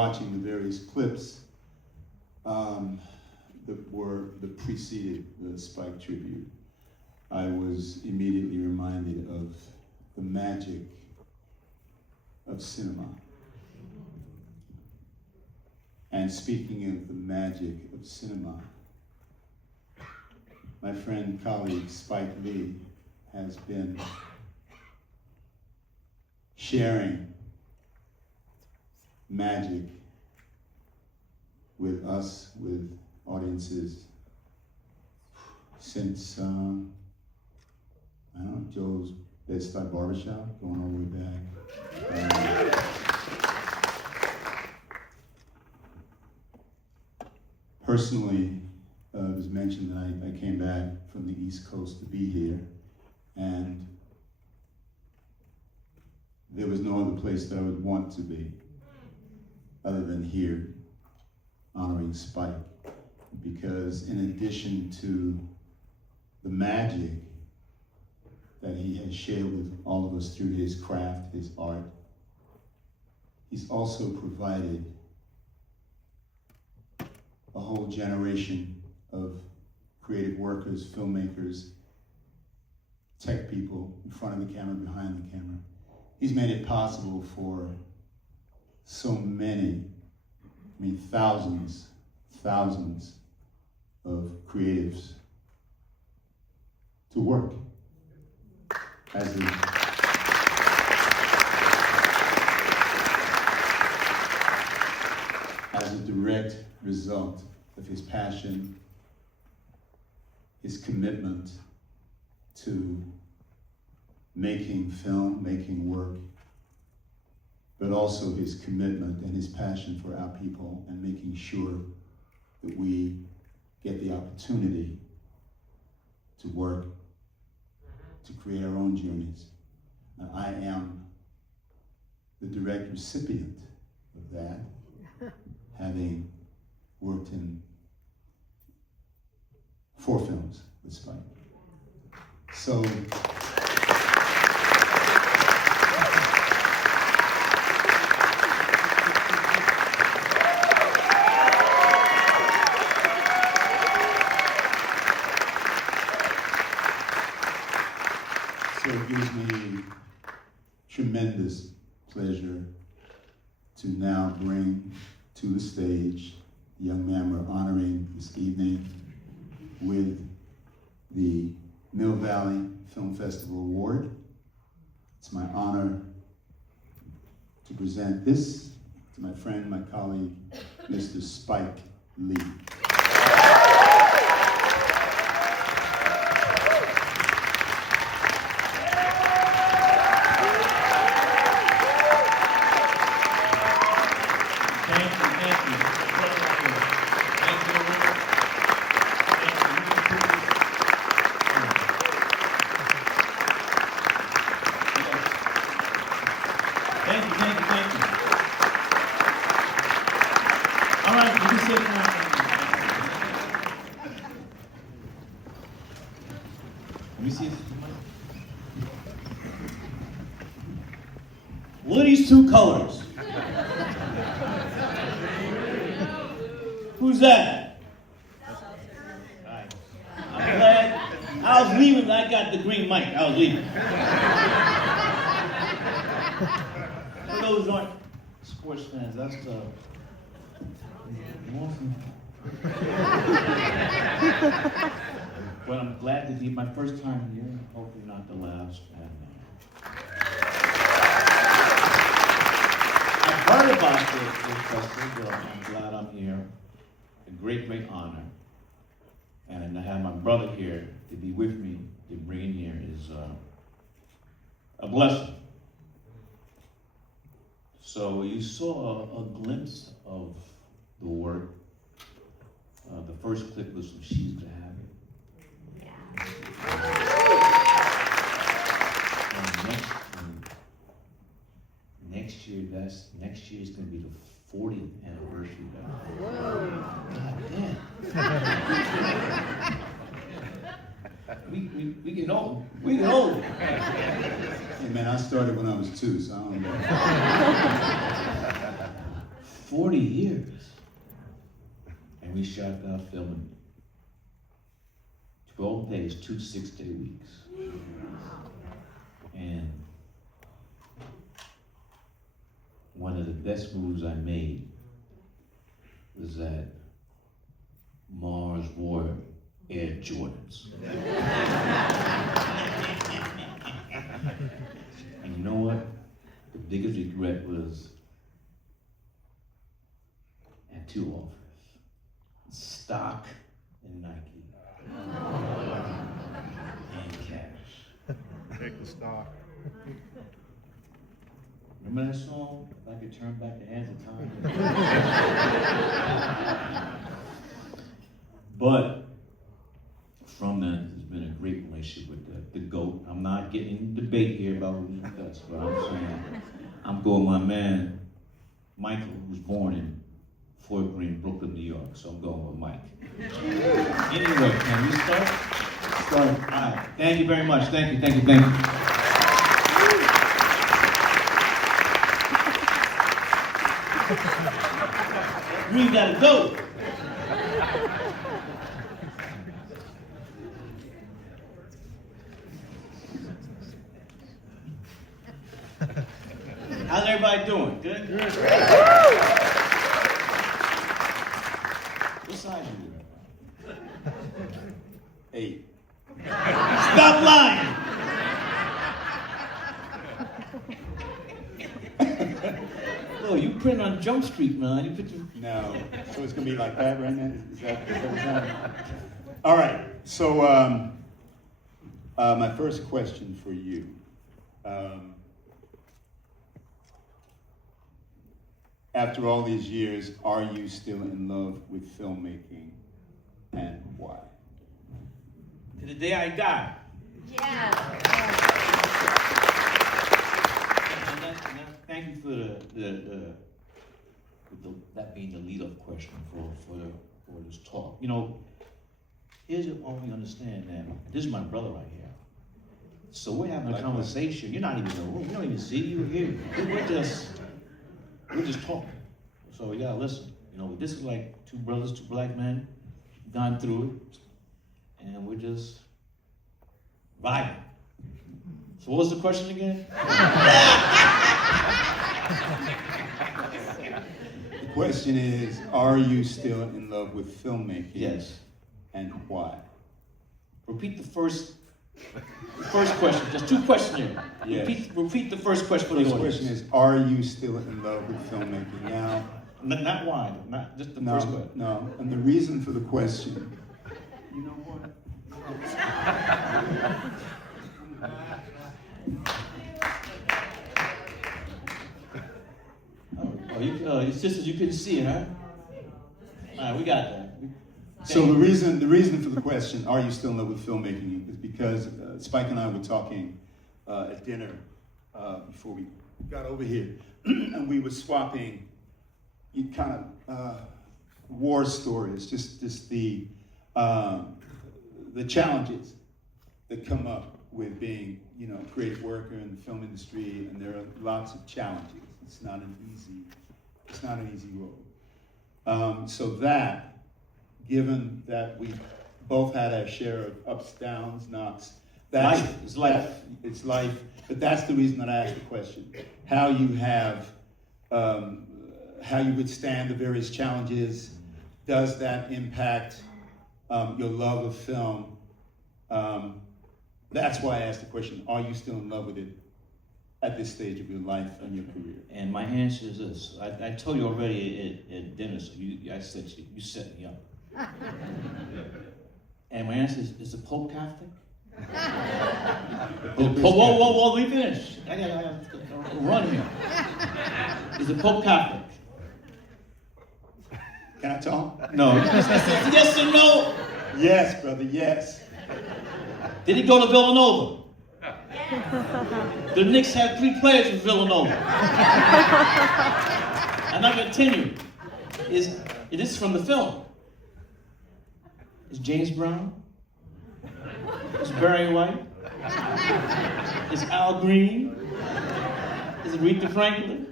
watching the various clips that preceded the Spike tribute, I was immediately reminded of the magic of cinema. And speaking of the magic of cinema, my friend, colleague, Spike Lee has been sharing magic with us, with audiences, since, I don't know, Joe's Bed-Stuy Barbershop, going all the way back. Personally, it was mentioned that I came back from the East Coast to be here, and there was no other place that I would want to be other than here, honoring Spike. Because in addition to the magic that he has shared with all of us through his craft, his art, he's also provided a whole generation of creative workers, filmmakers, tech people in front of the camera, behind the camera. He's made it possible for so many, thousands of creatives to work as a direct result of his passion, his commitment to making film, making work, but also his commitment and his passion for our people and making sure that we get the opportunity to work, to create our own journeys. And I am the direct recipient of that, having worked in 4 films with Spike. So, it gives me tremendous pleasure to now bring to the stage the young man we're honoring this evening with the Mill Valley Film Festival Award. It's my honor to present this to my friend, my colleague, Mr. Spike Lee. What are these 2 colors? Who's that? Right. I'm glad. I was leaving, I got the green mic. I was leaving. For those who aren't sports fans, that's the But I'm glad to be my first time here, hopefully not the last. I've heard about this festival, but I'm glad I'm here. A great, great honor. And to have my brother here to be with me, to bring in here is a blessing. So you saw a glimpse of the work. The first clip was from She's Gonna Have It. Yeah. Next year is going to be the 40th anniversary. Whoa. God damn. We get old. We get old. Hey man, I started when I was 2, so I don't know. 40 years. And we shot that film in 12 days, 2 6-day weeks. And one of the best moves I made was that Mars wore Air Jordans. And you know what? The biggest regret was I had 2 offers. Stock and Nike. And cash. Take the stock. Remember that song? If I could turn back the hands of time. But from that, there's been a great relationship with the GOAT. I'm not getting in debate here about who's the best, but I'm saying I'm going with my man, Michael, who was born in Fort Greene, Brooklyn, New York. So I'm going with Mike. Anyway, can we start? Start. All right. Thank you very much. Thank you, thank you, thank you. We gotta go. How's everybody doing? Good? Good. What size are you? 8. Stop lying! Oh, you print on Jump Street, man. You put your... No. So it's going to be like that right now? Is that what's happening? All right. So my first question for you. After all these years, are you still in love with filmmaking, and why? To the day I die. Yeah. Thank you for that being the lead-up question for this talk. You know, here's what we understand now. This is my brother right here. So we're having a conversation. You're not even in the room. We don't even see you here. We're just talking. So we gotta listen. You know, this is like 2 brothers, 2 black men, gone through it, and we're just vibing. So what was the question again? The question is, are you still in love with filmmaking? Yes. And why? Repeat the first question. Just 2 questions here. Yes. Repeat the first question for the First audience. question is, are you still in love with filmmaking now? Not why, not just the first question. No, and the reason for the question, you know what? It's just as you couldn't see it, huh? All right, we got that. So the reason for the question, are you still in love with filmmaking, is because Spike and I were talking at dinner before we got over here, and we were swapping kind of war stories, just the challenges that come up with being, you know, a creative worker in the film industry, and there are lots of challenges. It's not an easy road. So that, given that we both had our share of ups, downs, knocks, It's life. It's life. But that's the reason that I asked the question: how you withstand the various challenges. Does that impact your love of film? That's why I asked the question: are you still in love with it at this stage of your life and your career? And my answer is this. I told you already at dinner, so I said you set me up. And my answer is the Pope Catholic? Whoa, let me finish. I gotta run here. Is the Pope Catholic? Can I talk? No. Yes or no? Yes, brother, yes. Did he go to Villanova? The Knicks had 3 players from Villanova. And I continue. This is from the film. Is James Brown? Is Barry White? Is Al Green? Is Aretha Franklin?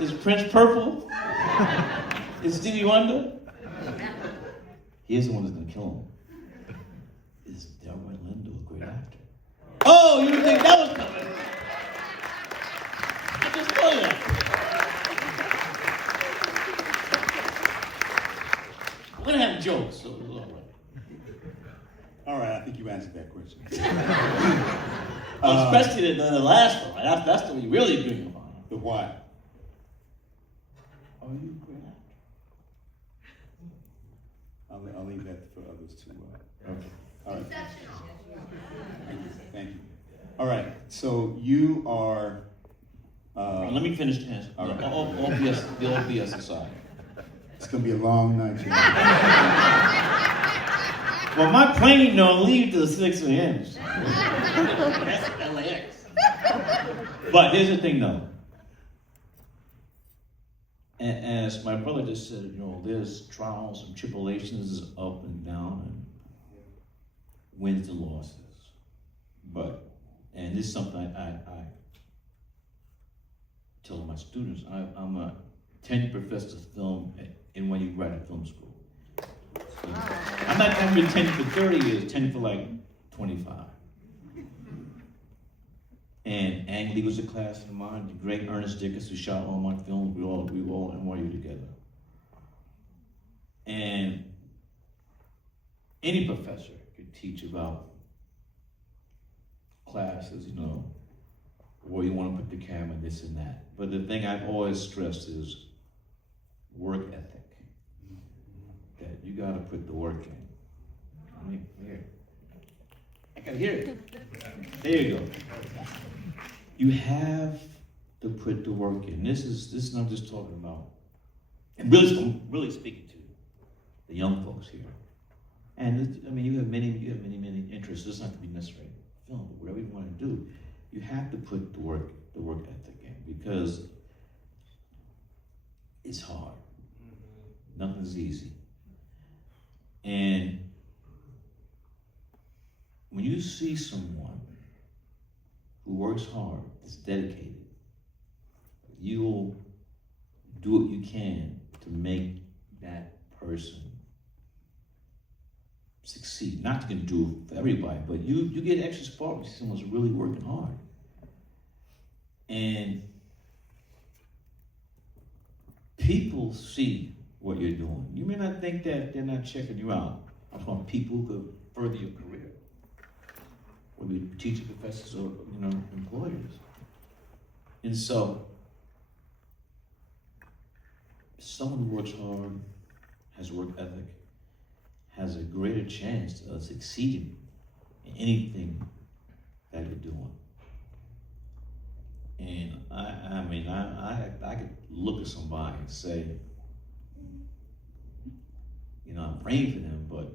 Is Prince Purple? Is Stevie Wonder? Here's the one that's gonna kill him. Is Delroy Lindo a great actor? Oh, you didn't think that was coming? I just told you that. I'm gonna have jokes, so it's all right. All right, I think you answered that question. Especially the last one, right? That's the one you really bring about. The what? Are you a great actor? I'll leave that for others to. Okay. All right. Thank you. All right. So you are. Let me finish the answer. All right. The OBS aside. It's gonna be a long night. Well, my plane don't leave till 6 a.m. That's LAX. But here's the thing, though. As my brother just said, there's trials and tribulations up and down, and wins and losses. And this is something I tell my students. I'm a tenured professor of film at NYU Graduate Film School. So I'm not having been tenured for 30 years, tenured for like 25. And Ang Lee was a class of mine, the great Ernest Dickens, who shot all my films. We all NYU together. And any professor could teach about classes, where you want to put the camera, this and that. But the thing I've always stressed is work ethic. That you got to put the work in. I mean, here. I can hear it. There you go. You have to put the work in. This is not just talking about, and I'm really speaking to the young folks here. And you have many interests. It doesn't have to be necessarily film, but whatever you want to do, you have to put the work ethic in, because it's hard. Nothing's easy. And when you see someone who works hard, is dedicated, you'll do what you can to make that person succeed. Not that you can do it for everybody, but you get extra spark when someone's really working hard. And people see what you're doing. You may not think that they're not checking you out. I'm talking people who could further your career, whether you're teacher, professors, or employers. And so, someone who works hard, has work ethic, has a greater chance of succeeding in anything that you're doing. And I could look at somebody and say, I'm praying for them, but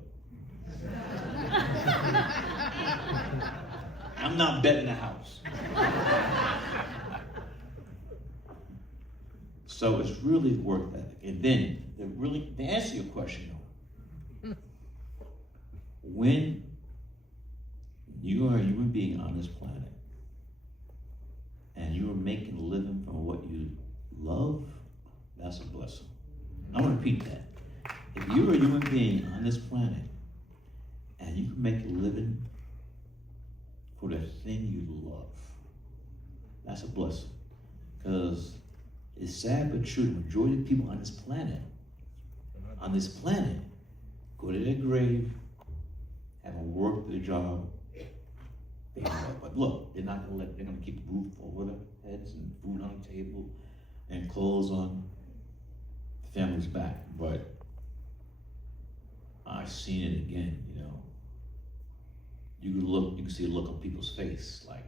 I'm not betting the house. So it's really work ethic. And then, to answer your question, when you are a human being on this planet and you are making a living from what you love, that's a blessing. I want to repeat that. If you're a human being on this planet and you can make a living for the thing you love, that's a blessing. Because it's sad but true, the majority of people on this planet, go to their grave, haven't worked their job, they love. But look, they're going to keep the roof over their heads and food on the table and clothes on the family's back. But I've seen it again, You can see a look on people's face, like,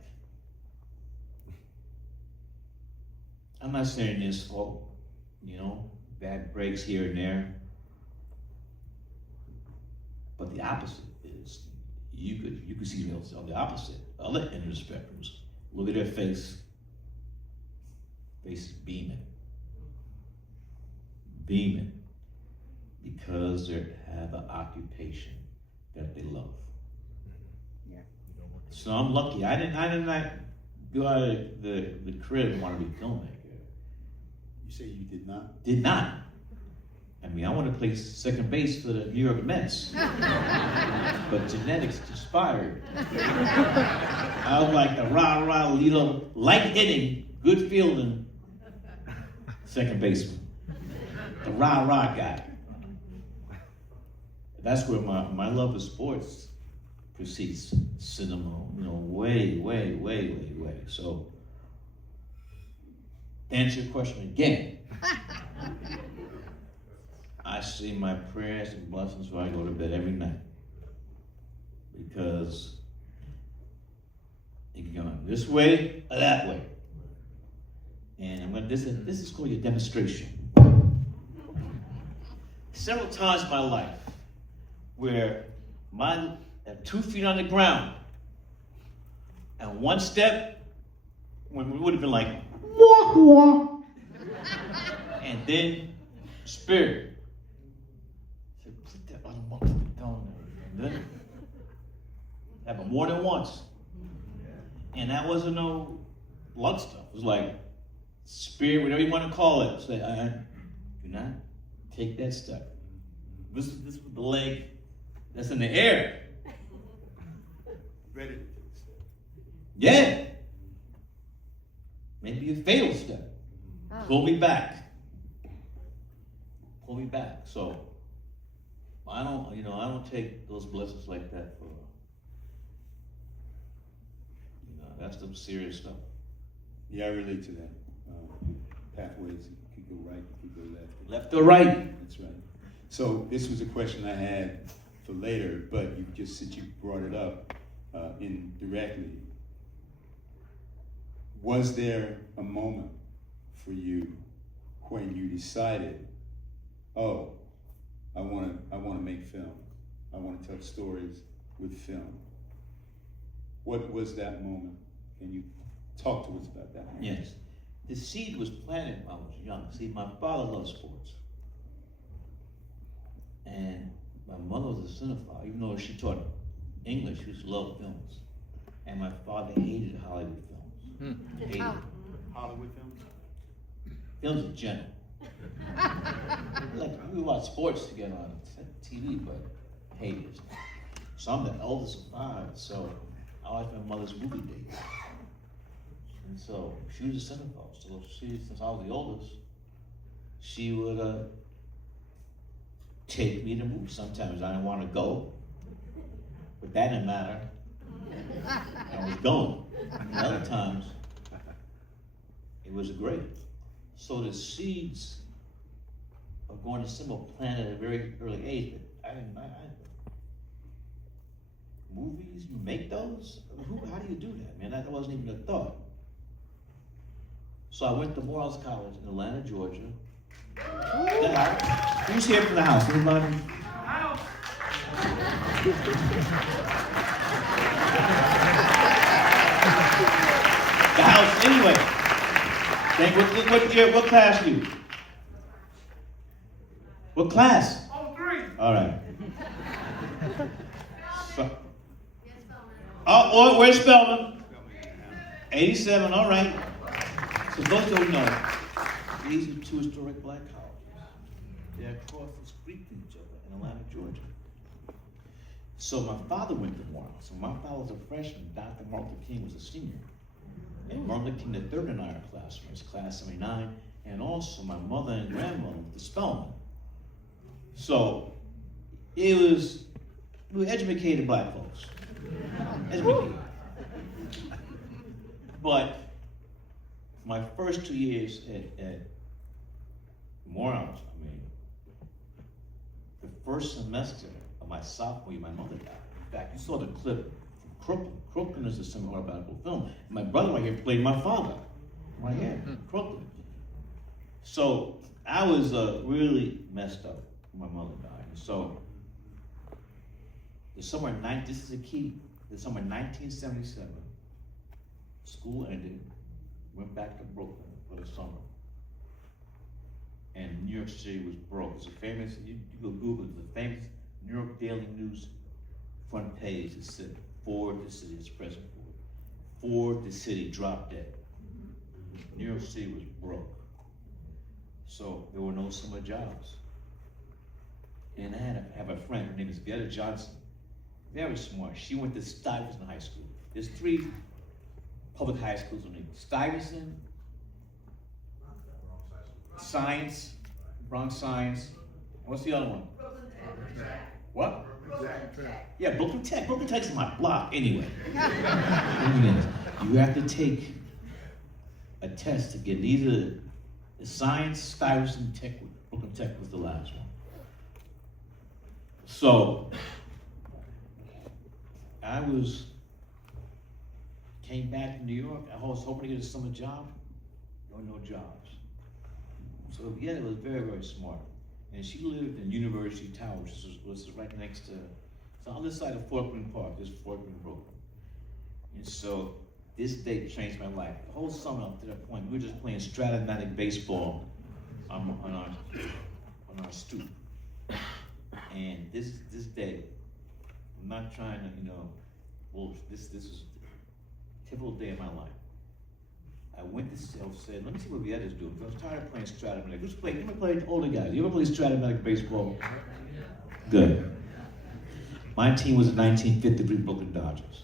I'm not saying this fault, bad breaks here and there. But the opposite is, you could see on the opposite, other end of the spectrums. Look at their face is beaming, because they have an occupation that they love. Yeah. So I'm lucky. I did not go out of the crib and want to be a filmmaker. You say you did not? Did not. I want to play second base for the New York Mets. But genetics conspired. I was like the rah-rah leader, light hitting, good fielding, second baseman. The rah-rah guy. That's where my love of sports precedes cinema, way. So, to answer your question again, I say my prayers and blessings before I go to bed every night. Because it can go this way or that way. And this is called your demonstration. Several times in my life where I have 2 feet on the ground and one step when we would have been like, wah, wah. And then Spirit said, put that other motherfucker down there. And then happened more than once. And that wasn't no luck stuff. It was like Spirit, whatever you want to call it. Say, do not take that step. This was the leg that's in the air. Ready? Yeah. Maybe a fatal step. Pull me back. Pull me back. So I don't take those blessings like that for, that's some serious stuff. Yeah, I relate to that. Pathways, you could go right, you could go left. Left or right. That's right. So this was a question I had for later, but since you brought it up indirectly, was there a moment for you when you decided, oh, I want to make film. I want to tell stories with film. What was that moment? Can you talk to us about that moment? Yes. The seed was planted when I was young. See, my father loved sports. And my mother was a cinephile. Even though she taught English, she just loved films. And my father hated Hollywood films. Hated Hollywood films? Films in general. Like, we watch sports together on TV, but hated it. So I'm the eldest of 5, so I watched my mother's movie dates. And so she was a cinephile. So since I was the oldest, she would take me to movies. Sometimes I didn't want to go, but that didn't matter. I was going. And other times, it was great. So the seeds of going to cinema planted at a very early age, but I didn't. Movies, you make those? How do you do that, man? That wasn't even a thought. So I went to Morehouse College in Atlanta, Georgia. The house. Who's here from the house? Anybody? The house, anyway. What class are you? What class? All 3. All right. Oh, where's Spelman? 87, all right. So those don't know, these are 2 historic black colleges. They're across the street from each other in Atlanta, Georgia. So my father went to Morehouse. So my father was a freshman. Dr. Martin Luther King was a senior. And Martin Luther King, the third in our class, was class 79. And also my mother and grandmother went to Spelman. So we were educated black folks. Educated. But my first 2 years at Morehouse, the first semester of my sophomore year, my mother died. In fact, you saw the clip from Crooklyn. Crooklyn is a semi-autobiographical film. My brother right here played my father, right here, Crooklyn. So I was really messed up when my mother died. So this summer, this is a key. The summer 1977, school ended. Went back to Brooklyn for the summer. And New York City was broke. It's a famous, you go Google it, it's a famous New York Daily News front page that said, Ford, the city is present for. Ford, the city dropped dead. New York City was broke. So there were no summer jobs. have a friend, her name is Vieta Johnson. Very smart. She went to Stuyvesant High School. There's 3 public high schools in Stuyvesant, Science, Bronx Science. What's the other one? What? Yeah, Brooklyn Tech. Brooklyn Tech's my block anyway. You have to take a test to get either the Science, Stuyvesant, Tech. Brooklyn Tech was the last one. So came back to New York. I was hoping to get a summer job. There were no jobs. So Vieta was very, very smart. And she lived in University Tower, which was right next to, it's on the other side of Forkland Park, this Forkland Road. And so this day changed my life. The whole summer up to that point, we were just playing Stratomatic baseball on our stoop. And this day, I'm not trying to, this was a typical day of my life. I went to said, let me see what Vieta's doing. I was tired of playing Stratomatic. You ever play the older guys? You ever play Stratomatic baseball? Good. My team was the 1953 Brooklyn Dodgers.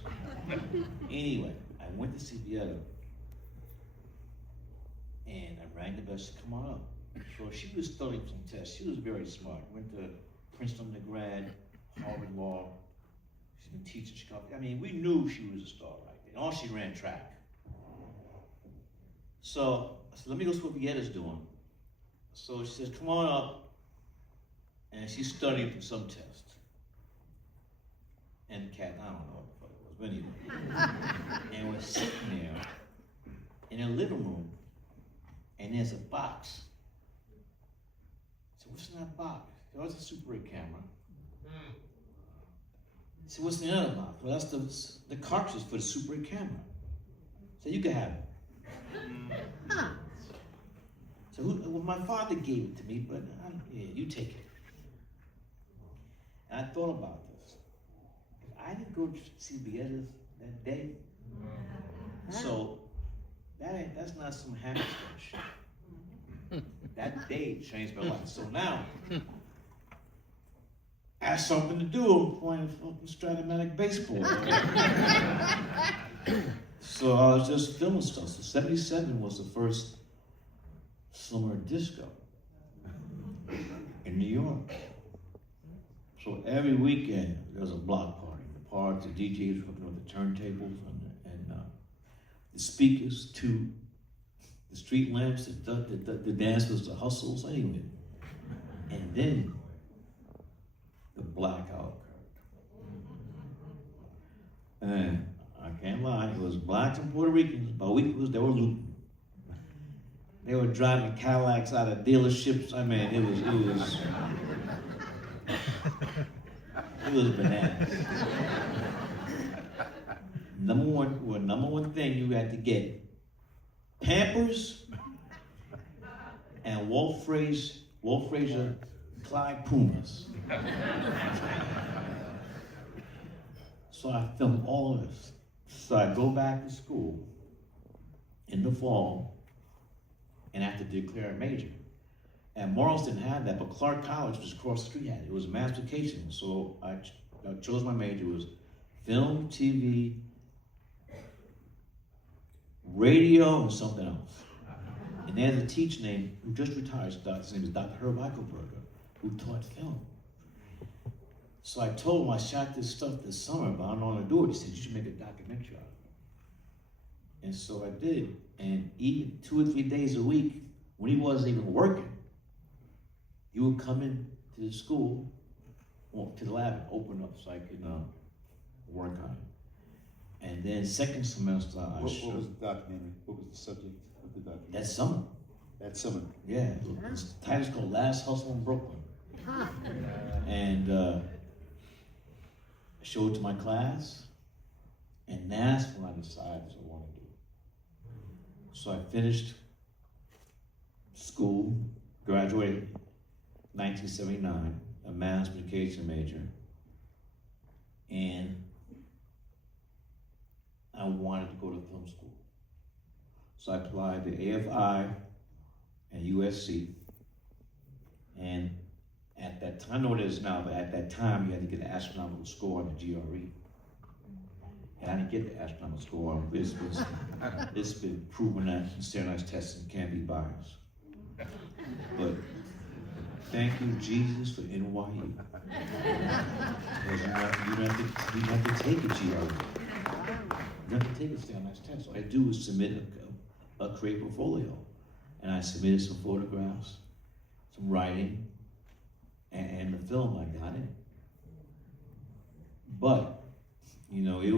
Anyway, I went to see Vieta. And I rang the bell. She said, come on up. So she was studying some tests. She was very smart. Went to Princeton undergrad, Harvard Law. She's been teaching Chicago. I mean, we knew she was a star right there. And all she ran track. So I said, let me go see what Vieta's doing. So she says, come on up. And she's studying for some test. And the cat, I don't know what it was, but anyway. And we're sitting there in her living room, and there's a box. So what's in that box? Oh, it's a Super 8 camera. So what's in the other box? Well, that's the cartridge for the Super 8 camera. So you can have it. So my father gave it to me, but yeah, you take it. And I thought about this. I didn't go see Vieta that day. So that's not some happenstance. That day changed my life. So now, I have something to do. I'm playing fucking Stratomatic baseball. So I was just filming stuff. So 77 was the first summer disco in New York. So every weekend there was a block party. The DJs were hooking up the turntables and the speakers to the street lamps, the dance was the hustles anyway. And then the blackout occurred. And I can't lie, it was blacks and Puerto Ricans. By weekends, they were looting. They were driving Cadillacs out of dealerships. I mean, it was bananas. Number one thing you had to get: Pampers and Wolf Fraser Clyde Pumas. So I filmed all of this. So I go back to school in the fall and I have to declare a major. And Morals didn't have that, but Clark College, which was across the street, had it. It was mass application. So I chose my major. It was film, TV, radio, and something else. And there's a teacher who just retired, his name is Dr. Herb Eichelberger, who taught film. So I told him I shot this stuff this summer, but I don't know how to do it. He said, you should make a documentary out of it. And so I did. And even 2 or 3 days a week, when he wasn't even working, he would come in to the school, or to the lab and open up so I could work on it. And then second semester, What was the documentary? What was the subject of the documentary? That summer. That summer? Yeah. The title's called Last Hustle in Brooklyn. And I showed it to my class, and that's when I decided what I want to do. So I finished school, graduated 1979, a mass communication major, and I wanted to go to film school. So I applied to AFI and USC, and At that time, I know what it is now, but at that time, you had to get an astronomical score on the GRE. And I didn't get the astronomical score. It's been proven that standardized testing can be biased. But thank you, Jesus, for NYU. Because you don't have to take a GRE. You don't have to take a standardized test. All I do is submit a creative portfolio. And I submitted some photographs, some writing, and the film, I got it. But, you know, it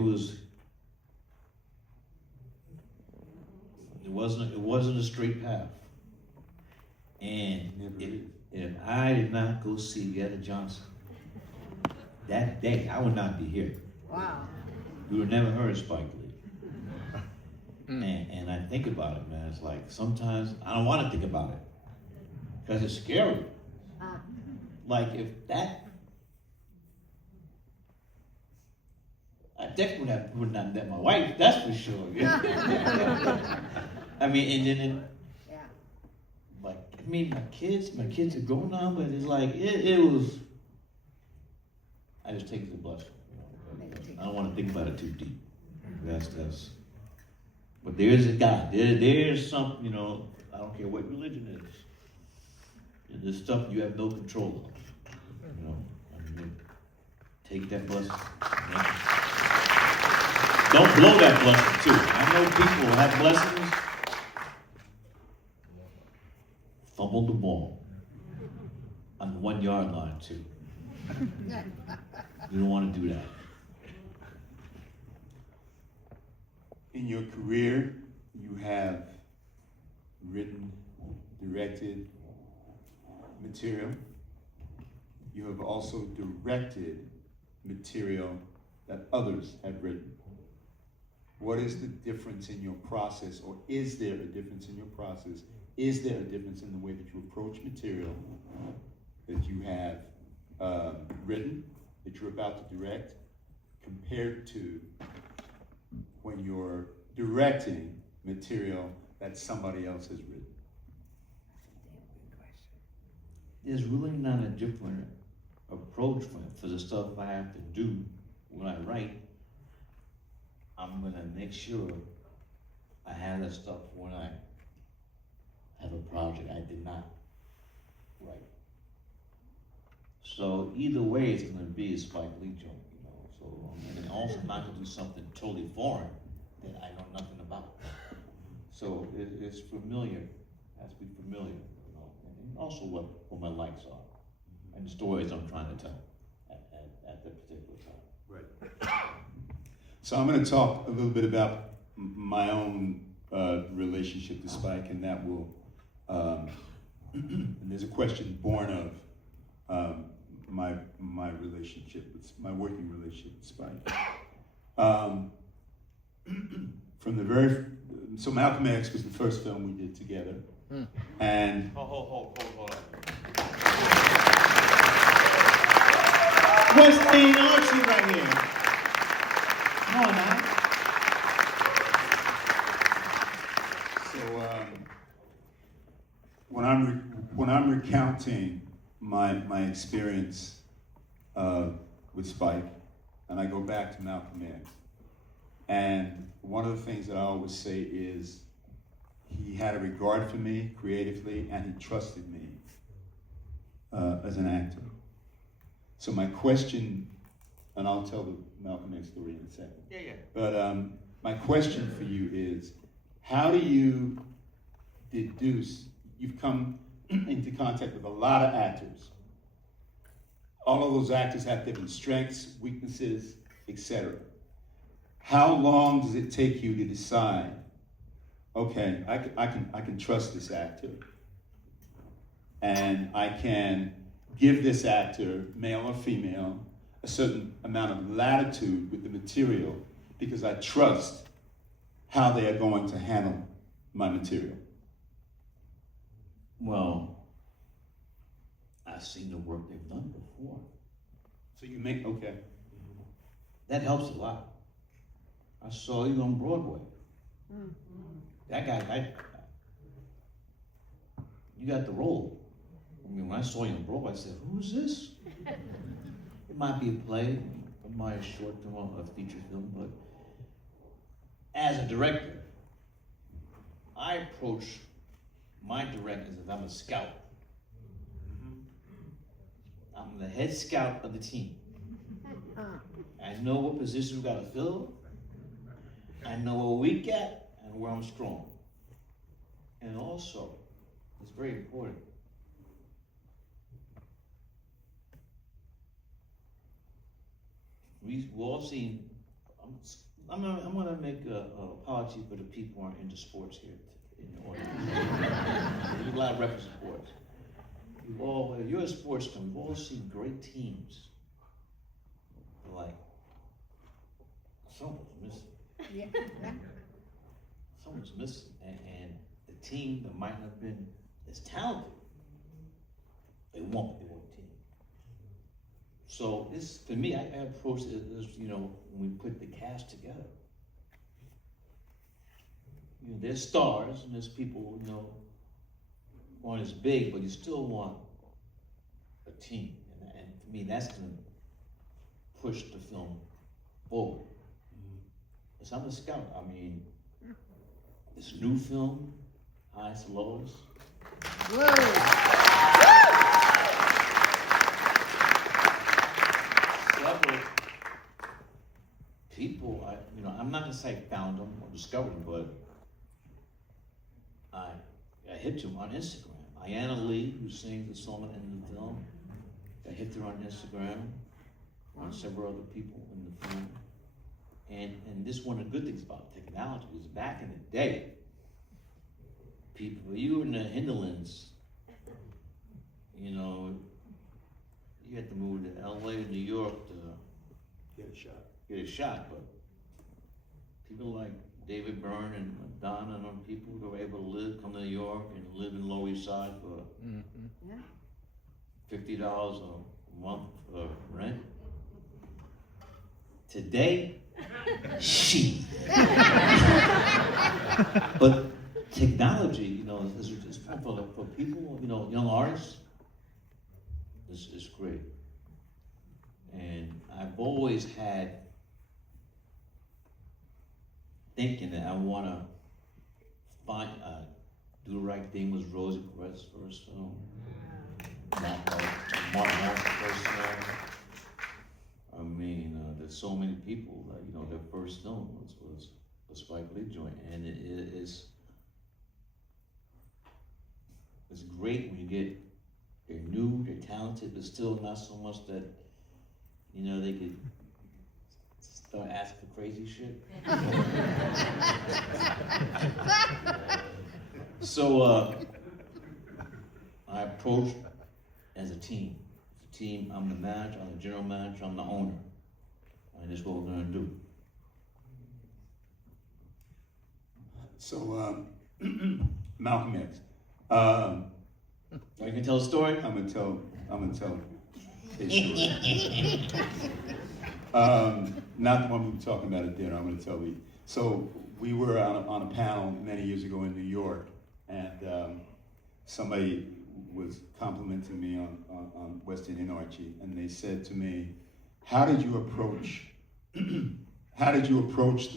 wasn't a straight path. And if I did not go see Yetta Johnson that day, I would not be here. Wow. We would never heard of Spike Lee. And I think about it, man. It's like sometimes I don't want to think about it because it's scary. Like if that, I definitely would not met my wife. That's for sure. I mean, and then like I mean, my kids are grown now, but it's like it was. I just take it as a blessing. I don't want to think about it too deep. That's. But there is a God. There's something, you know. I don't care what religion it is. There's stuff you have no control of. You know. I mean, take that blessing. Don't blow that blessing too. I know people have blessings. Fumble the ball on the 1 yard line too. You don't want to do that. In your career, you have written, directed material. You have also directed material that others have written. What is the difference in your process, or is there a difference in your process? Is there a difference in the way that you approach material that you have written, that you're about to direct, compared to when you're directing material that somebody else has written? There's really not a different approach for the stuff I have to do when I write. I'm gonna make sure I have that stuff when I have a project I did not write. So either way, it's gonna be a Spike Lee joke, you know. So and also not to do something totally foreign that I know nothing about. So it's familiar, has to be familiar, you know, and also what my likes are and the stories I'm trying to tell at that particular time. Right. So I'm going to talk a little bit about my own relationship to Spike, and that will. And there's a question born of my relationship with my working relationship with Spike. From the so Malcolm X was the first film we did together, and Hold on. West Indian Archie right here. Come on now. So when I'm recounting my experience with Spike, and I go back to Malcolm X, and one of the things that I always say is he had a regard for me creatively, and he trusted me as an actor. So my question, and I'll tell the Malcolm X story in a second. Yeah. But my question for you is, how do you deduce, you've come into contact with a lot of actors. All of those actors have different strengths, weaknesses, etc. How long does it take you to decide, okay, I can trust this actor, and I can give this actor, male or female, a certain amount of latitude with the material because I trust how they are going to handle my material? Well, I've seen the work they've done before. So you make, okay. That helps a lot. I saw you on Broadway. That guy, you got the role. I mean, when I saw you on Broadway, I said, who's this? It might be a play, it might be a short film or a feature film, but as a director, I approach my directors as I'm a scout. I'm the head scout of the team. I know what positions we gotta fill. I know where we're weak at and where I'm strong. And also, it's very important. We've all seen, I'm gonna make an apology for the people who aren't into sports here in the audience. There's a lot of reference sports. If you're a sports fan, we've all seen great teams. Like, someone's missing. Yeah. Someone's missing. And the team that might not have been as talented, they won't be a team. So this, for me, I approach it as, when we put the cast together. There's stars and there's people, aren't as big, but you still want a team. And for me, that's gonna push the film forward. Because I'm a scout. I mean, this new film, Highs and Lows. Several people, I'm not gonna say I found them or discovered them, but I hit them on Instagram. Ayanna Lee, who sings the song in the film, I hit her on Instagram, on several other people in the film. And this is one of the good things about technology is back in the day, people, you were in the hinterlands, you had to move to LA, New York to get a shot, but people like David Byrne and Madonna and other people who were able to come to New York and live in Lower East Side for $50 a month for rent. Today, she. But technology, is for people, young artists, is great. And I've always had thinking that I want to Do the Right Thing was Rosie Perez's first film. Martin Harris's first film. I mean, there's so many people that, their first film was a Spike Lee joint. And it's great when you get, they're new, they're talented, but still not so much that, they could start asking for crazy shit. So I approached as a team. As a team, I'm the manager, I'm the general manager, I'm the owner. And this is what we're gonna do. So, Malcolm X. You can tell a story? I'm gonna tell a story. Not the one we were talking about at dinner, I'm gonna tell you. So we were on a panel many years ago in New York, and somebody was complimenting me on West Indian Archie, and they said to me, how did you approach the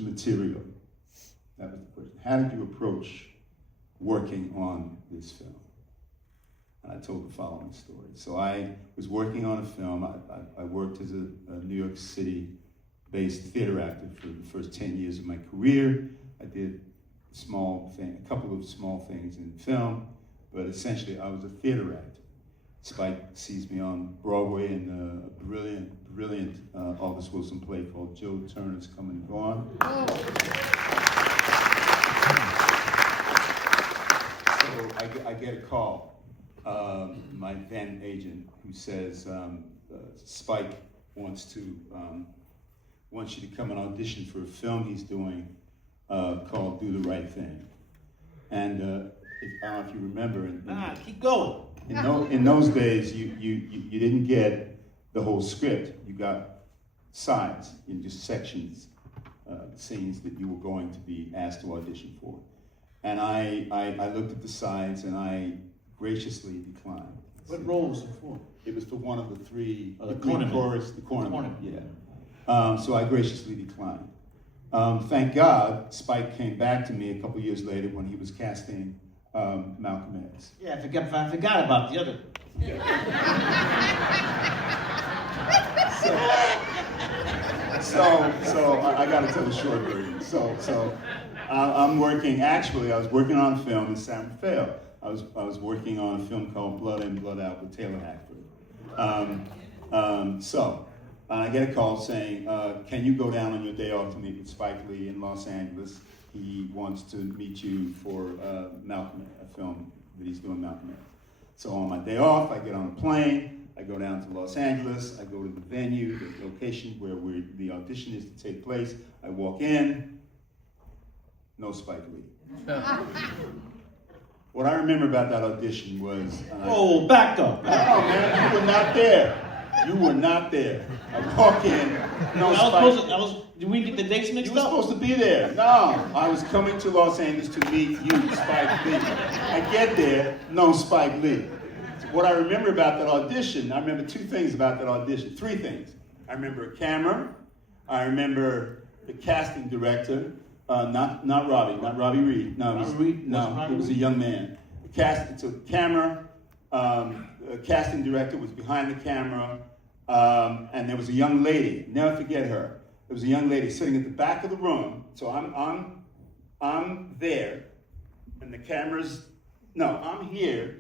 material? That was the question. How did you approach working on this film? And I told the following story. So I was working on a film. I worked as a New York City-based theater actor for the first 10 years of my career. I did a couple of small things in film, but essentially I was a theater actor. Spike sees me on Broadway in a brilliant August Wilson play called Joe Turner's Come and Gone. So I get a call. My then agent, who says Spike wants you to come and audition for a film he's doing called Do the Right Thing. And I don't know if you remember. Keep going. In those days, you didn't get the whole script. You got sides, just sections, scenes that you were going to be asked to audition for. And I looked at the sides and I graciously declined. What role was it for? It was for one of the three, Oh, the Greek cornerman. chorus, the cornerman, Cornerman. yeah. So I graciously declined. Thank God, Spike came back to me a couple years later when he was casting Malcolm X. Yeah, I forgot about the other. So I got to tell the short version. I'm working. Actually, I was working on a film in San Rafael. I was working on a film called Blood In, Blood Out with Taylor Hackford. I get a call saying, "Can you go down on your day off to meet with Spike Lee in Los Angeles? He wants to meet you for Malcolm, a film that he's doing, Malcolm X." So on my day off, I get on a plane. I go down to Los Angeles. I go to the venue, the location where the audition is to take place. I walk in. No Spike Lee. What I remember about that audition was... Oh, back up. No, man, you were not there. You were not there. I walk in, no Spike. Did we get the dates mixed You were up? supposed to be there. No, I was coming to Los Angeles to meet you, Spike Lee. I get there, no Spike Lee. What I remember about that audition, I remember two things about that audition, three things. I remember a camera. I remember the casting director. Not Robbie Reed. No, it was a young man. The camera, casting director was behind the camera, and there was a young lady. Never forget her. There was a young lady sitting at the back of the room. So I'm there, and the camera's. No, I'm here.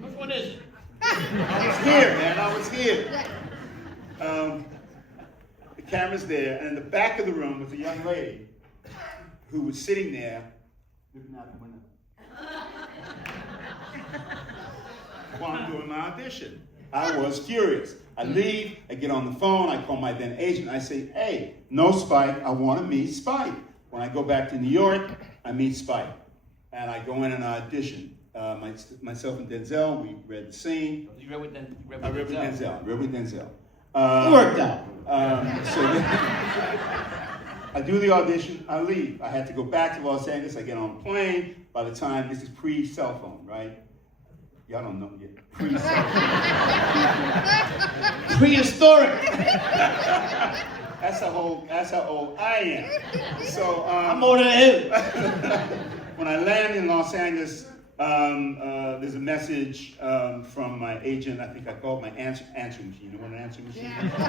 Which one is it? I was here, man. I was here. The camera's there, and in the back of the room was a young lady who was sitting there looking out the window while I'm doing my audition. I was curious. I leave, I get on the phone, I call my then agent, I say, "Hey, no Spike, I want to meet Spike." When I go back to New York, I meet Spike, and I go in and I audition. Myself and Denzel, we read the scene. You read with Denzel? I read with Denzel. It worked out. I do the audition, I leave. I had to go back to Los Angeles, I get on a plane. By the time, this is pre-cell phone, right? Y'all don't know yet. Pre-cell phone. Prehistoric. That's how old I am. So I'm older than him. when I land in Los Angeles, there's a message from my agent. I think I called my answering machine. You know what an answering machine is? I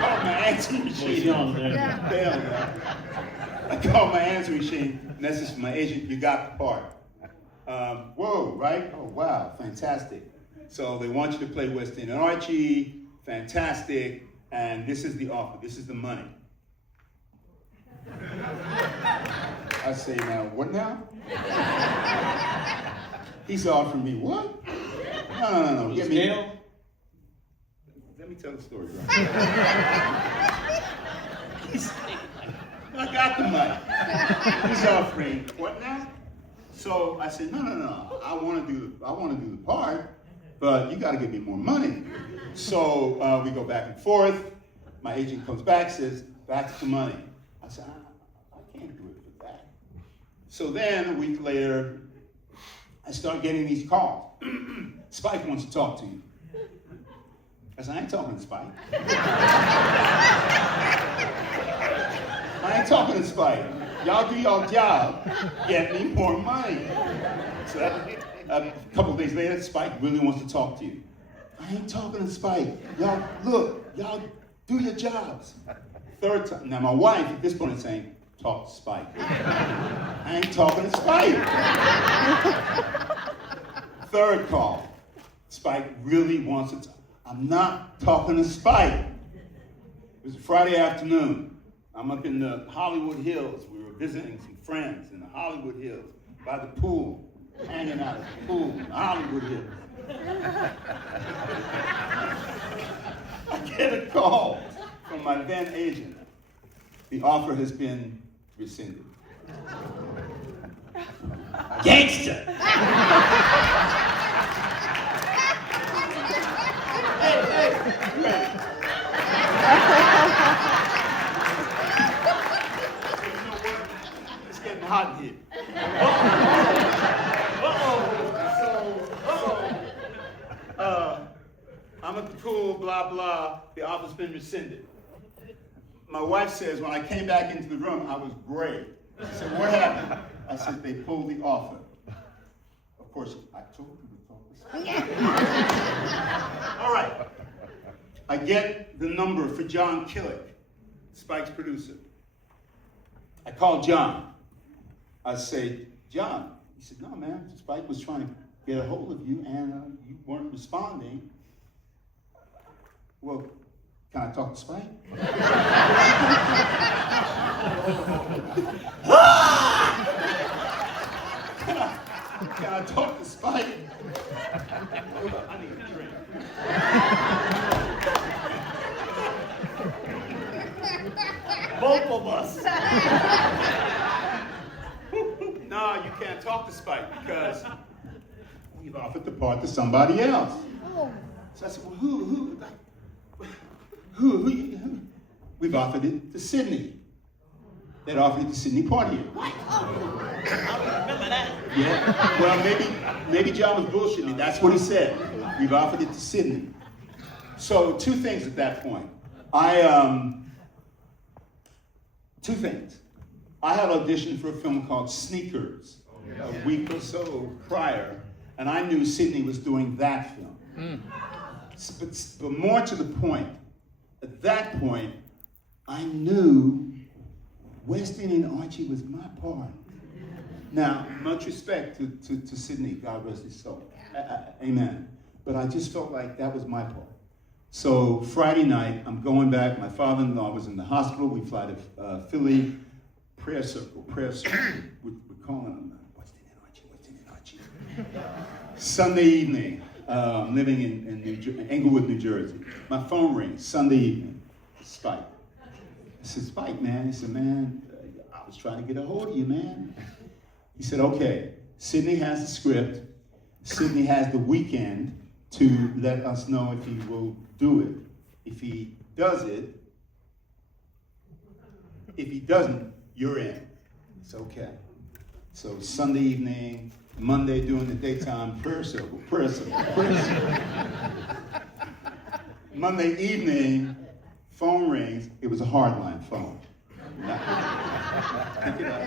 called my answering machine. I called my answering machine. Message from my agent. You got the part. Whoa, right? Oh, wow, fantastic. So they want you to play West Indian Archie. Fantastic. And this is the offer. This is the money. I say, now, what now? He's offering me what? No. Get me. Let me tell the story, bro. I got the money. He's offering what now? So I said, no. I want to do the part, but you got to give me more money. So we go back and forth. My agent comes back, says, "That's the money." I said, I can't do it for that. So then a week later, I start getting these calls. Spike wants to talk to you. I said, I ain't talking to Spike. I ain't talking to Spike. Y'all do y'all job, get me more money. So a couple of days later, Spike really wants to talk to you. I ain't talking to Spike. Y'all, look, y'all do your jobs. Third time. Now my wife at this point is saying, talk to Spike. I ain't talking to Spike. Third call. Spike really wants to talk. I'm not talking to Spike. It was a Friday afternoon. I'm up in the Hollywood Hills. We were visiting some friends in the Hollywood Hills by the pool, hanging out at the pool in the Hollywood Hills. I get a call from my then agent. The offer has been rescinded. Gangster. Hey. It's getting hot in here. blah, blah, the offer's been rescinded. My wife says, when I came back into the room, I was brave. She said, what happened? I said, they pulled the offer. Of course, I told you to talk this. All right. I get the number for John Killick, Spike's producer. I call John. I say, John. He said, no, man, Spike was trying to get a hold of you, and you weren't responding. Well, can I talk to Spike? Can I talk to Spike? I need a drink. Both of us. No, you can't talk to Spike because we've offered the part to somebody else. So I said, well, who? We've offered it to Sidney. They'd offered it to Sidney Poitier. What? Oh, I remember that. Yeah. Well, maybe John was bullshitting me. That's what he said. We've offered it to Sidney. So two things at that point. Two things. I had auditioned for a film called Sneakers a week or so prior, and I knew Sidney was doing that film. But more to the point, at that point, I knew West Indian Archie was my part. Now, much respect to Sidney, God rest his soul. Amen. But I just felt like that was my part. So Friday night, I'm going back. My father-in-law was in the hospital. We fly to Philly. Prayer circle. We're calling him West Indian Archie. Sunday evening, living in Englewood, New Jersey. My phone rings Sunday evening. Spike. I said, Spike, man. He said, man, I was trying to get a hold of you, man. He said, okay, Sidney has the script. Sidney has the weekend to let us know if he will do it. If he does it, if he doesn't, you're in. It's okay. So Sunday evening, Monday during the daytime, prayer circle. Monday evening, phone rings. It was a hardline phone. Pick it up.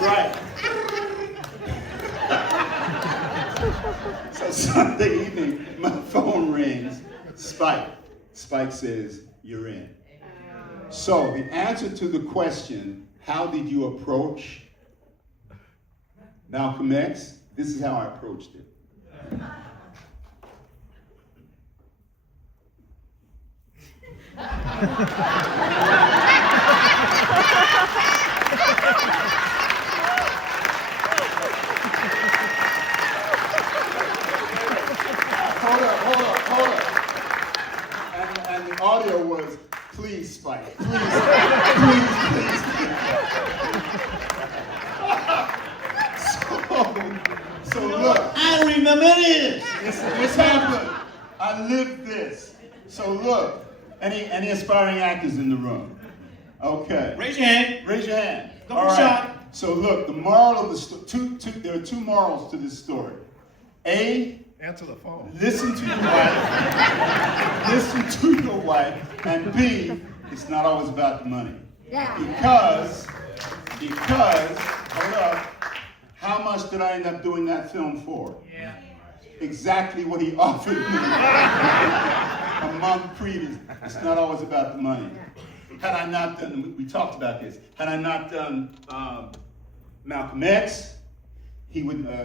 Right. So Sunday evening, my phone rings. Spike says, you're in. So the answer to the question, how did you approach Malcolm X? This is how I approached it. Hold up. And the audio was, please, Spike, please. So look. I don't remember this. This happened. I lived this. So look, any aspiring actors in the room? Okay. Raise your hand. All right. Shot. So look, the moral of the story, there are two morals to this story. A, answer the phone. Listen to your wife. And B, it's not always about the money. Yeah. Because, hold up, how much did I end up doing that film for? Yeah. Exactly what he offered me a month previous. It's not always about the money. Had I not done, we talked about this, had I not done Malcolm X,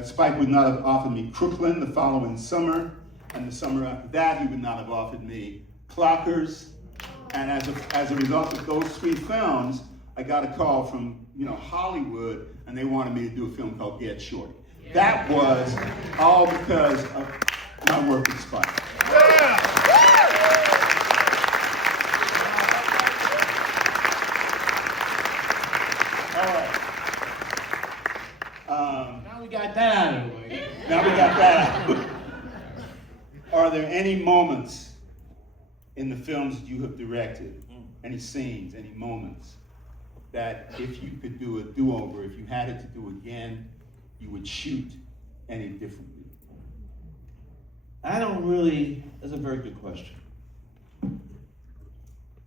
Spike would not have offered me Crooklyn the following summer, and the summer after that, he would not have offered me Clockers. And as a result of those three films, I got a call from Hollywood, and they wanted me to do a film called Get Shorty. Yeah. That was all because of my work with Spike. Yeah. All right. Now we got that out of the way. Are there any moments in the films that you have directed, any scenes, any moments, that if you could do a do-over, if you had it to do again, you would shoot any differently? I don't really, that's a very good question.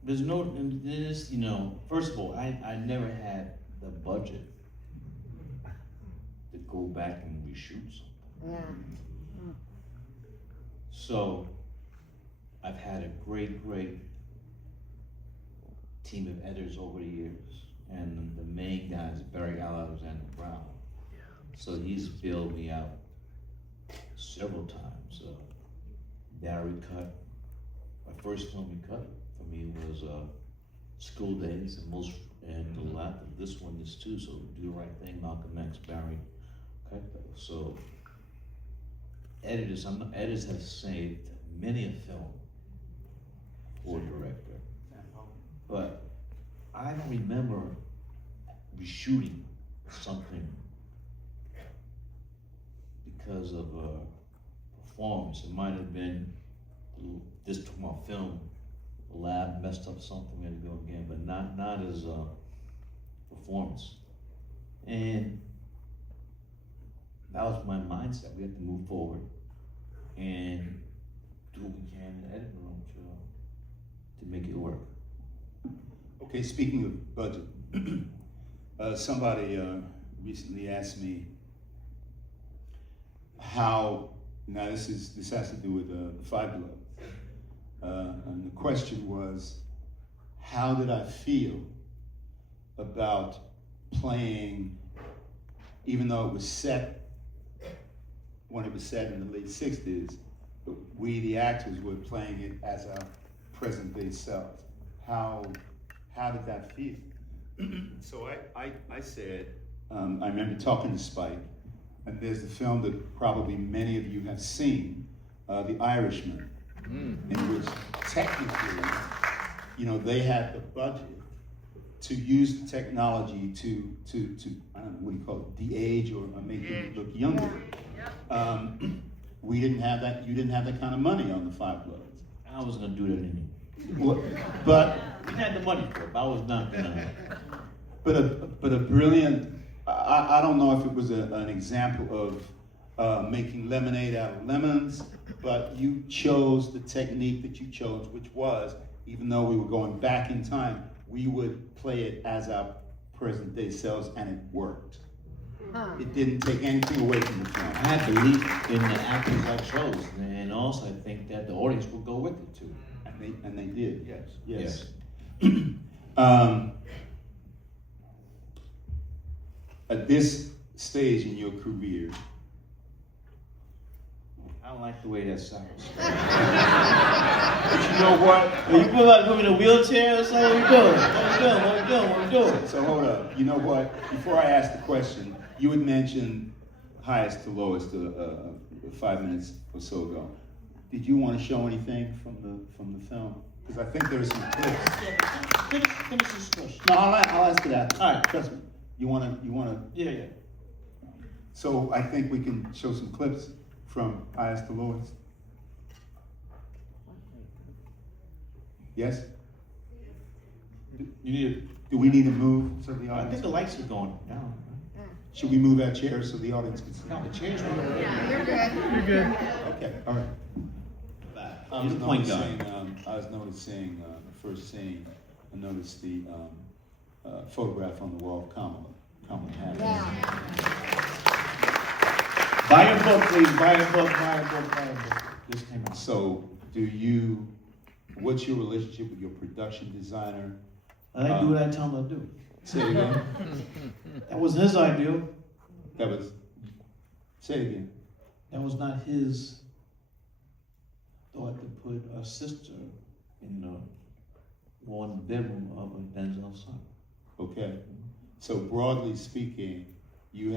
There's no, and this, you know, first of all, I never had the budget to go back and reshoot something. Yeah. So, I've had a great team of editors over the years, and the main guy is Barry Alexander Brown. So he's bailed me out several times. Barry cut, my first film he cut for me was School Days, and the left of this one is too, so Do the Right Thing, Malcolm X, Barry cut those. So editors have saved many a film for a director. But I don't remember reshooting something because of a performance. It might have been this took my film, the lab messed up something, we had to go again, but not as a performance. And that was my mindset. We had to move forward and do what we can in the editing room to make it work. Okay, speaking of budget, somebody recently asked me how, now this has to do with the Five Below, and the question was, how did I feel about playing, even though it was set, when it was set in the late 60s, but we, the actors, were playing it as our present day selves. How did that feel? So I said, I remember talking to Spike, and there's the film that probably many of you have seen, The Irishman, in which technically, you know, they had the budget to use the technology to I don't know, what do you call it, de-age or make them look younger. We didn't have that, you didn't have that kind of money on the Five Bloods. I was gonna do that anyway. Well, but We had the money for it, but I was not gonna. But a brilliant, I don't know if it was an example of making lemonade out of lemons, but you chose the technique that you chose, which was, even though we were going back in time, we would play it as our present day selves, and it worked. It didn't take anything away from the film. I had belief in the actors I chose, and also I think that the audience would go with it too. And they did. Yes. At this stage in your career, I don't like the way that sounds. But you know what? Are you about to move in a wheelchair or something? What are we doing? So hold up. You know what? Before I ask the question, you had mentioned highest to lowest 5 minutes or so ago. Did you want to show anything from the film? Because I think there's some clips. Finish this question. No, I'll ask it after. All right. Trust me. You wanna? Yeah. So I think we can show some clips from highest to lowest. Yes? Do we need to move so the I audience? think the lights are going down. Should we move our chairs so the audience can see? No, the chairs are You're good. Okay, all right. I was You're the point noticing, guard. I was noticing the first scene. I noticed the photograph on the wall of Kamala Harris. Buy a book, please. Buy a book. This came out. So, what's your relationship with your production designer? I do what I tell him to do. Say it again. That was his idea. Say it again. That was not his thought to put a sister in the one bedroom of a Denzel's son. Okay. So broadly speaking, you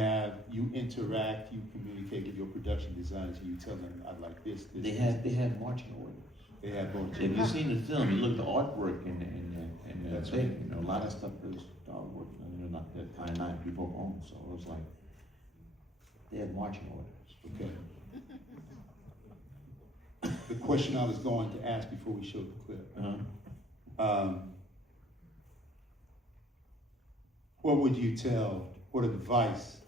interact, you communicate with your production designers, and you tell them, I'd like this. They had marching orders. They have both. If you've seen the film, you look at the artwork in the That's thing. right. You know, a lot of stuff is artwork. You know, not that kind of people own. So it was like they had marching orders. Okay. The question I was going to ask before we showed the clip. What advice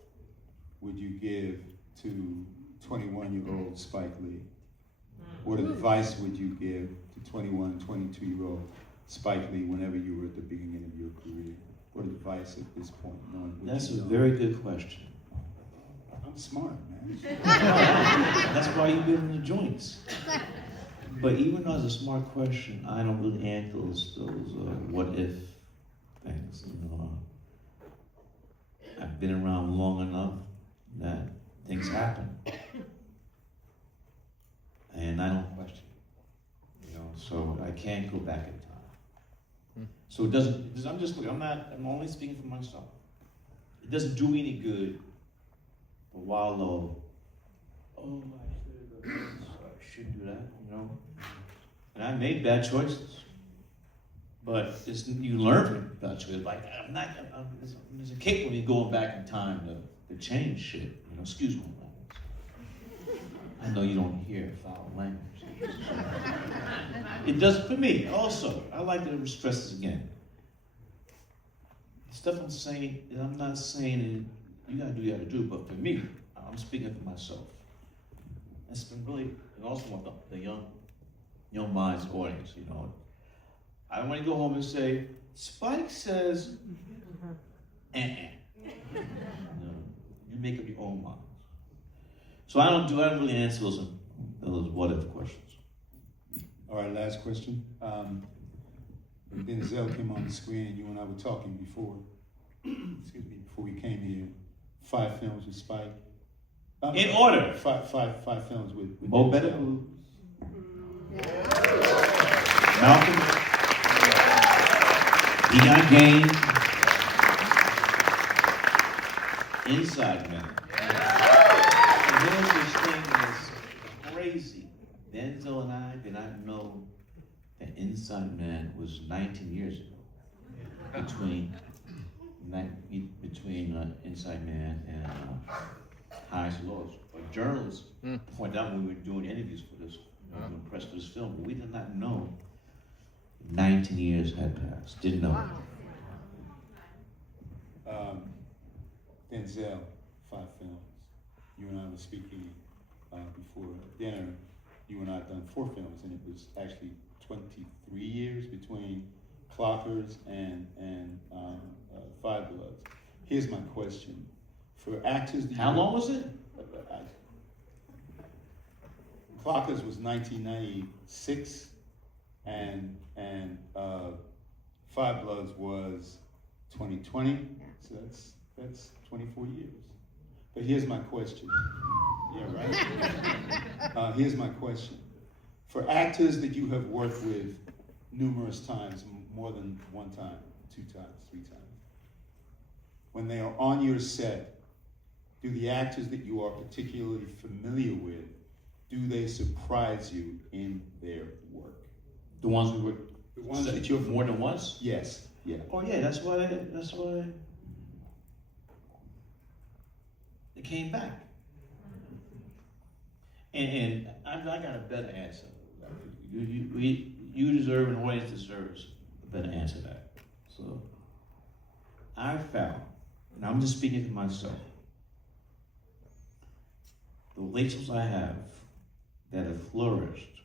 would you give to 21-year-old Spike Lee? What advice would you give to 21, 22-year-old Spike Lee whenever you were at the beginning of your career? What advice at this point? That's a very good question. I'm smart, man. That's why you've been in the joints. But even though it's a smart question, I don't really answer those what if things. You know, I've been around long enough that things happen, and I don't question. You know, so I can't go back in time. So it doesn't. I'm just. I'm only speaking for myself. It doesn't do me any good. But wallow. Oh, I shouldn't do that. You know. And I made bad choices. But you learn from bad choices. Like, there's a kick when you're going back in time to change shit. You know, excuse my language. I know you don't hear foul language. It does for me also. I like to stress this again. The stuff I'm saying, I'm not saying it, you gotta do what you gotta do, but for me, I'm speaking for myself. It's been really, and also with the young minds audience, you know. I don't want to go home and say, Spike says, No, you make up your own minds. So I don't really answer those what if questions. All right, last question. Denzel came on the screen and you and I were talking before, before we came here. 5 films with Spike. In order. Five films with Mo Better Blues. Malcolm. He Got Game. Inside Man. And there's this thing that's crazy. Denzel and I did not know that Inside Man was 19 years ago. Between Inside Man and Highs and Lows. But journalists pointed out when we were doing interviews for this, press for this film, we did not know 19 years had passed. Didn't know. Denzel, 5 films. You and I were speaking before dinner. You and I had done 4 films, and it was actually 23 years between Clockers and Five Bloods. Here's my question: for actors, How long was it? Clockers was 1996, and Five Bloods was 2020. So that's 24 years. But here's my question. Yeah, right. Here's my question: for actors that you have worked with numerous times, more than 1 time, 2 times, 3 times, when they are on your set, do the actors that you are particularly familiar with, do they surprise you in their work? The ones we were. The ones that you've more than once? Yes. Yeah. Oh yeah, that's why they came back. And I got a better answer. You deserve, an audience deserves a better answer to that. So I found, and I'm just speaking for myself, the relationships I have that have flourished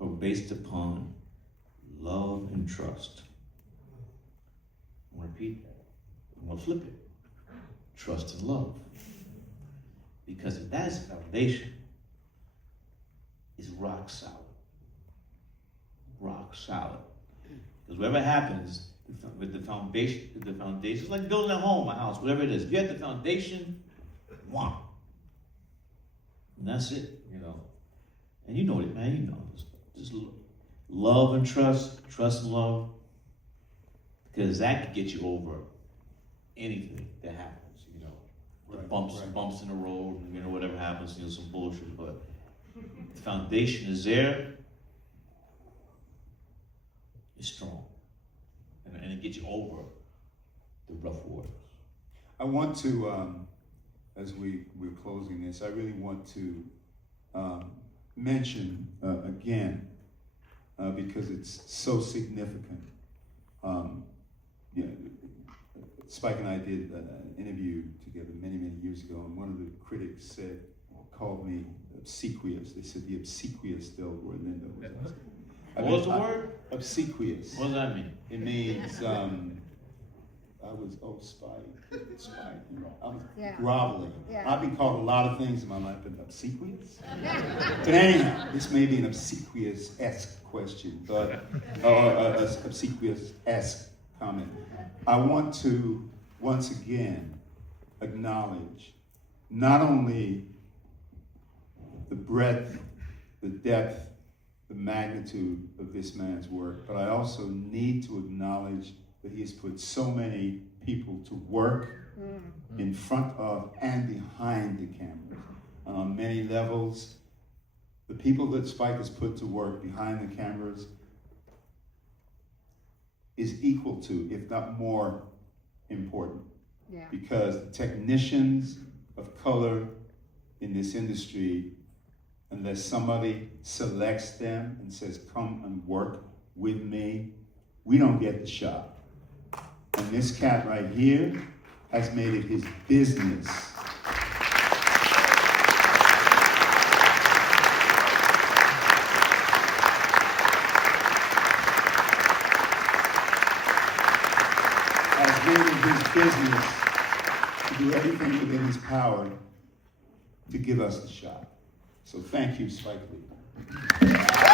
are based upon love and trust. I'm gonna repeat that. I'm gonna flip it. Trust and love. Because if that is the foundation, it's rock solid. Rock solid. Because whatever happens with the foundation, it's like building a home, a house, whatever it is. If you have the foundation, wow. And that's it, you know. And you know it, man, you know. Just love and trust and love. Because that could get you over anything that happens, you know. The bumps in the road, you know, whatever happens, you know, some bullshit. But the foundation is there, it's strong. And it gets you over the rough waters. I want to, as we're closing this, I really want to mention again, because it's so significant. Yeah, Spike and I did an interview together many years ago, and one of the critics said, called me obsequious. They said the obsequious Delroy Lindo. What was the word? Obsequious. What does that mean? It means I was spy. You know, I was Yeah. groveling. Yeah. I've been called a lot of things in my life, but obsequious. But anyhow, this may be an obsequious-esque question, but obsequious-esque comment. I want to once again acknowledge not only the breadth, the depth, the magnitude of this man's work, but I also need to acknowledge that he has put so many people to work in front of and behind the cameras. And on many levels, the people that Spike has put to work behind the cameras is equal to, if not more, important. Yeah. Because the technicians of color in this industry, unless somebody selects them and says, come and work with me, we don't get the shot. And this cat right here has made it his business to do everything within his power to give us the shot. So thank you, Spike Lee.